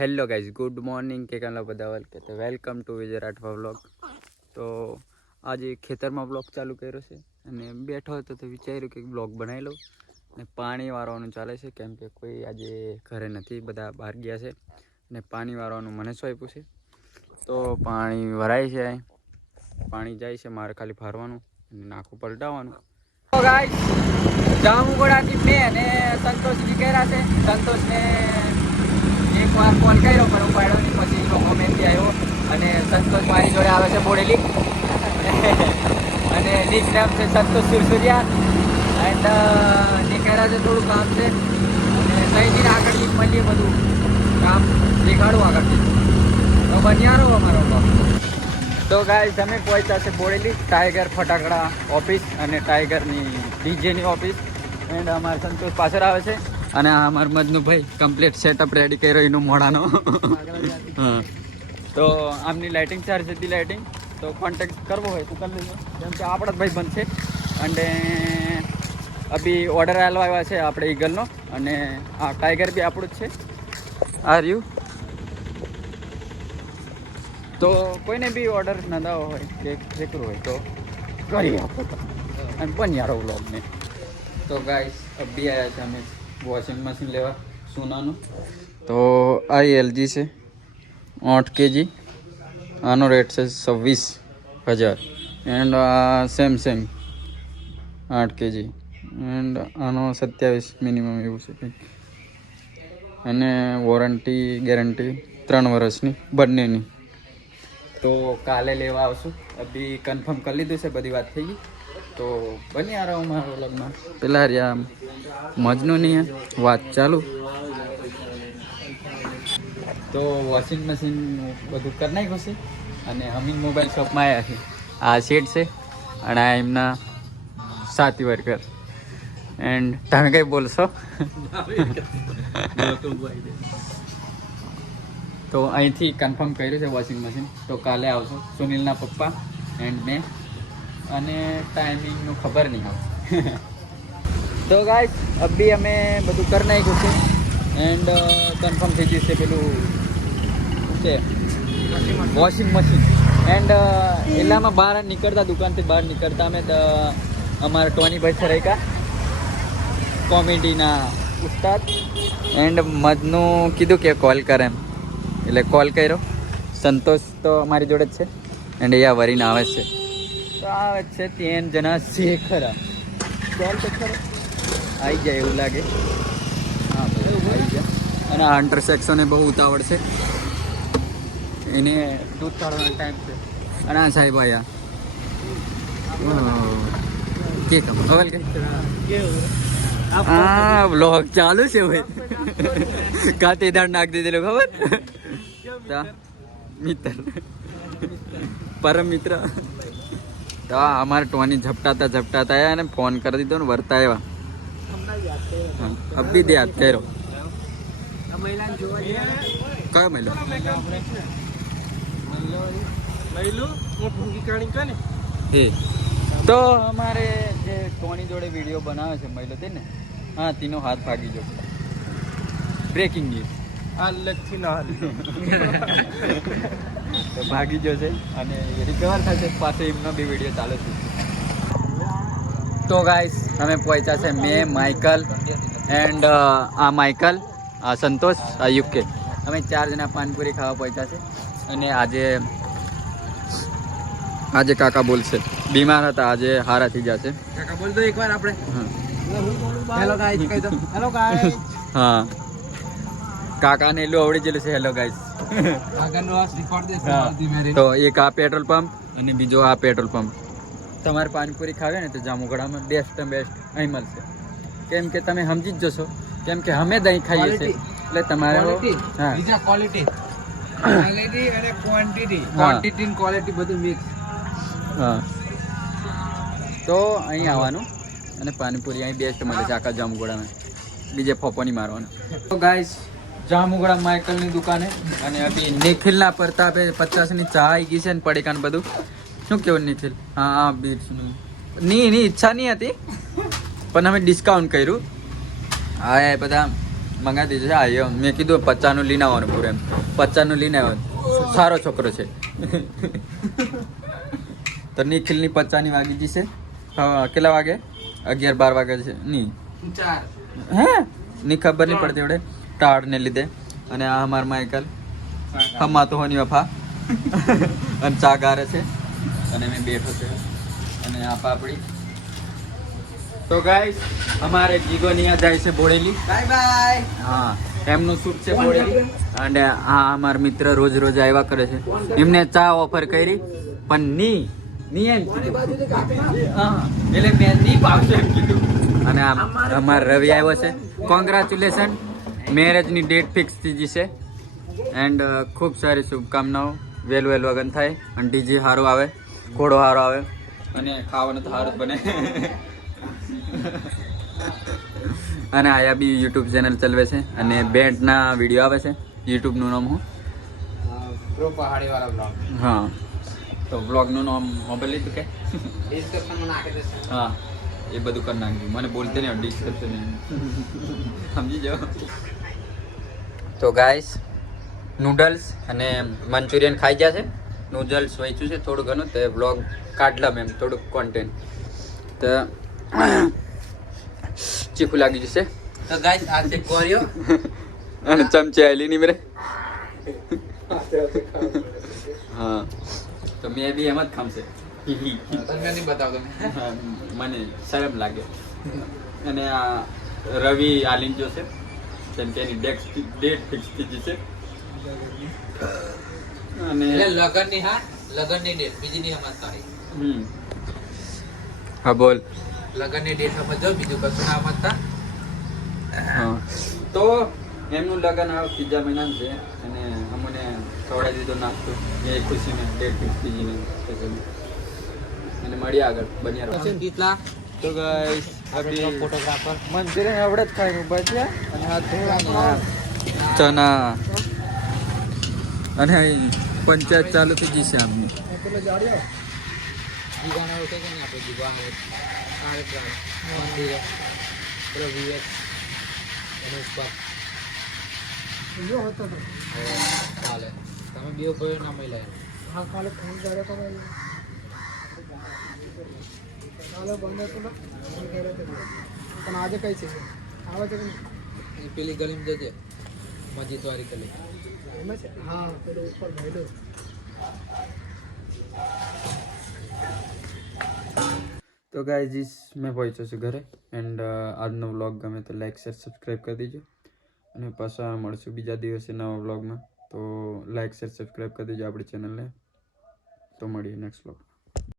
Hello guys, good morning કે કાલા બધા welcome to Vijay Rathwa vlog. તો આજે ખેતરમાં બ્લોગ ચાલુ કર્યો છે અને બેઠો હતો તો વિચાર્યું કે બ્લોગ બનાવી લઉં. અને પાણી વાળવાનું ચાલે છે કેમ કે કોઈ આજે ઘરે નથી, બધા બહાર ગયા છે અને પાણી વાળવાનું મને સોંપ્યું છે. તો પાણી ભરાય છે, પાણી જાય છે, મારે ખાલી ભરવાનું અને નાખું પલટાવવાનું. તો ગાઈઝ, જામુગોડાથી મેં અને સંતોષ નીકળ્યા છે. સંતોષને એક વાર કોલ કર્યો પણ ઉપાડ્યો નહીં, પછી લોકો મેથી આવ્યો અને સંતોષ મારી જોડે આવે છે બોડેલી અને નીક નામ છે સંતોષ સુરસુરિયા એન્ડ નીકળ્યા છે. થોડું કામ છે અને સહીથી આગળ મળીએ, બધું કામ દેખાડું આગળથી. તો બન્યા રહો અમારો બ્લોગ. તો ગાઈઝ, અમે પહોંચ્યા છે બોડેલી ટાઈગર ફટાકડા ઓફિસ અને ટાઈગરની ડીજેની ઓફિસ. એન્ડ અમારા સંતોષ પાછળ આવે છે અને આ અમારા મજનુભાઈ કમ્પ્લીટ સેટઅપ રેડી કર્યો એનો મોઢાનો. હા, તો આમની લાઇટિંગ ચાર્જ હતી લાઇટિંગ, તો કોન્ટેક્ટ કરવો હોય તો કરી લેજો કેમ કે આપણા જ ભાઈ બનશે. અને અભી ઓર્ડર આવ્યા છે આપણે ઈગલનો અને આ ટાઈગર બી આપણું જ છે. આ રહ્યું. તો કોઈને બી ઓર્ડર નોંધાવો હોય કે ખેતરું હોય તો કરી આપો અને બન્યા રહો વ્લોગને. તો ગાઈસ, અભી આવ્યા છે અમે વોશિંગ મશીન લેવા સોનાનું. તો આ એલજી છે 8 kg, આનો રેટ છે 26,000. એન્ડ આ સેમ 8 kg એન્ડ આનો 27 મિનિમમ એવું છે કંઈક. અને વોરંટી ગેરંટી 3 વર્ષની બંનેની. તો કાલે લેવા આવશું. અભી કન્ફર્મ કરી લીધું છે, બધી વાત થઈ ગઈ. તો બની આ રહું મારા વ્લોગમાં. પેલા રહ્યા મજનું નહીં વાત ચાલુ. તો વોશિંગ મશીન બધું કરી નાખ્યું છે અને અમીન મોબાઈલ શોપમાં આવ્યા છે. આ શેડ છે અને આ એમના સાથી વર્કર. એન્ડ તમે કંઈ બોલશો? તો અહીંથી કન્ફર્મ કર્યું છે વોશિંગ મશીન. તો કાલે આવશો સુનિલના પપ્પા એન્ડ મેં, અને ટાઈમિંગનું ખબર નહીં આવે. તો ગાઈસ, અભી અમે બધું કરી નાખ્યું છે એન્ડ કન્ફર્મ થઈ ગયું છે પેલું છે વોશિંગ મશીન. એન્ડ એટલામાં બહાર નીકળતા, દુકાનથી બહાર નીકળતા અમે અમારા ટોનીભાઈ સરેકા કોમેડીના ઉસ્તાદ એન્ડ મજનું કીધું કે કોલ કરે એમ, એટલે કોલ કર્યો. સંતોષ તો અમારી જોડે જ છે એન્ડ અહીંયા વરીને આવે છે. તો આવે છે 3 જણા છે ખરા. કોલ તો ખરો આવી જાય એવું લાગે. હા, આવી જાય. અને આ ઇન્ટરસેક્શને બહુ ઉતાવળ છે, એને દૂધ કાઢવાનો ટાઈમ છે. અને આ સાહેબ આયા કે ખબર કે હા બ્લોગ ચાલુ છે ભાઈ. કાતે દાડ નાખ દીધેલો ખબર. મિત્ર પરમ મિત્ર. તો અમારે ટોની ઝપટાતા આવ્યા અને ફોન કરી દીધો ને વર્તા આવ્યા. અબી દે યાદ કર્યો. કયો મહિલો? તો અમારે જે ટોની જોડે વિડીયો બનાવે છે મહિલો તે ને, હા, તેનો હાથ ભાગી ગયો. બ્રેકિંગ ન્યૂઝ હાલથી ના તો ભાગી ગયો છે અને રિકવર થશે. પાસે એમનો બી વિડીયો ચાલે છે. તો ગાઈસ, અમે પહોંચ્યા છે મેં, માઇકલ એન્ડ આ માઇકલ, આ સંતોષ, આ યુકે. અમે 4 જણા પાનપુરી ખાવા પહોંચ્યા છે. અને આજે કાકા બોલશે, બીમાર હતા, આજે હારા થઈ જશે. કાકા બોલ દો એકવાર આપણે. હેલો ગાઈસ કહી દો. Hello guys. હા, કાકાને એટલું આવડી ગયેલું છે હેલો ગાઈસ. તો એક આ પેટ્રોલ પંપ અને બીજો આ પેટ્રોલ પંપ. તમારે પાણીપુરી ખાવે ને તો જામુગડામાં બેસ્ટ અહીં મળશે. કેમ કે તમે સમજી જ જશો, કેમ કે અમે દહીં ખાઈએ છીએ એટલે તમારે ક્વોલિટી અને ક્વોન્ટિટી બધું મિક્સ. હા, તો અહીં આવવાનું અને પાણીપુરી અહીં બેસ્ટ મળે છે આખા જામુગડામાં. બીજે ફોફોની મારવાનું. તો ગાઈસ, જામુગડા માઇકલની દુકાને અને અભી નિખિલના પ્રતાપે 50ની ચા આવી ગઈ છે ને પડીકાન બધું. શું કેવું નિખિલ? હા, બીટ્સનું ની ઈચ્છા નહીં હતી પણ અમે ડિસ્કાઉન્ટ કર્યું. હા, એ બધા મંગાવી દીધું છે. હા મેં કીધું 50નું લઈને આવવાનું પૂરું એમ. 50નું લઈને આવ્યો, સારો છોકરો છે. તો નિખિલની 50ની વાગી જશે. હા કેટલા વાગે? 11-12 વાગે છે નહીં 4 હે ની ખબર નહીં પડતી એવડે ટાળને લીધે. અને આ અમાર માઇકલ હમા તો હોની વફા અને ચા ગારે છે અને મેં બેઠો છે અને આ પાપડી. તો ગાઈસ અમારે જીગો નિયા જાય છે બોડેલી. Bye bye. હા એમનું શૂટ છે બોડેલી. અને આ અમાર મિત્ર રોજ રોજ આવ્યા કરે છે. એમને ચા ઓફર કરી પણ ની એમ હા એટલે મેં ની પાવશે એમ કીધું. અને અમાર રવિ આવ્યો છે. કોંગ્રેચ્યુલેશન, મેરેજની ડેટ ફિક્સ થઈ જશે એન્ડ ખૂબ સારી શુભકામનાઓ. વહેલું લગન થાય અને ડીજે સારું આવે, ઘોડો સારો આવે અને ખાવાનું તો સારું જ બને. અને આયા બી યુટ્યુબ ચેનલ ચલાવે છે અને બેન્ડના વિડીયો આવે છે. યુટ્યુબનું નામ હું પ્રો પહાડીવાળા બ્લોગ. હા તો બ્લોગનું નામ મોબાઈલ લીધું કે ડિસ્ક્રિપ્શનમાં નાખી દેશે. હા એ બધું કરી નાખ્યું. મને બોલતે નહીં ડિસ્ક્રિપ્શન સમજી જાઓ. તો ગાઈસ નૂડલ્સ અને મંચુરિયન ખાઈ ગયા છે. નૂડલ્સ વેચ્યું છે થોડું ઘણું, તો બ્લોગ કાઢલામ એમ થોડુંક કોન્ટેન્ટ. તો ચીખું લાગી જશે. તો ગાઈસ આ ચેક કર્યો અને ચમચી આલી ની મેરે. હા તો મેં બી એમ જ ખામશે. તમને નહીં બતાવતો મને શરમ લાગે. અને આ રવિ આલીન જો છે કેમ કે એની ડેટ ફિક્સ થઈ જશે. અને લગનની લગનની ડેટ બીજી ની હમત તારીખ. હા બોલ. લગનની ડેટ સમજો, બીજું કશું ના સમજતા. હા તો એમનું લગન આવે 3 મહિનાનું છે અને અમને ખવડાવી દીધો નાસ્તો એ ખુશીને ડેટ ફિક્સ થઈ ગઈ અને મળીએ આગળ બન્યા રહો. કેટલા તો ગાઈસ આપણી ફોટોગ્રાફર મંચુરિયન આવડે જ ખાઈને ઉભા છે અને હાથ ધોવાના ચના અને પંચાયત ચાલુ થઈ જશે આમની. જીગાનો છે કે નહીં આપણે જીગાનો કાર્યક્રમ મંદિરે પ્રભુએ અનુષ્કા જો હતો તો કાલે તમે બે કોઈ ના મળ્યા. હા કાલે ફોન કર્યો તો કાલે બંધ હતો પણ આજે કઈ છે આવે છે કે નહીં? પેલી ગલીમાં જજે મસ્જિદ વાળી ગલી એમાં છે. હા પેલો ઉપર ભાઈલો. તો ગાઈઝ મેં પહોંચ્યો છું ઘરે એન્ડ આજનો વ્લોગ ગમે તો લાઈક શેર સબસ્ક્રાઈબ કરી દેજો અને પાછા મળશું બીજા દિવસે નવા વ્લોગમાં. તો લાઈક શેર સબસ્ક્રાઈબ કરી દેજો આપણી ચેનલને. તો મળીએ નેક્સ્ટ વ્લોગ.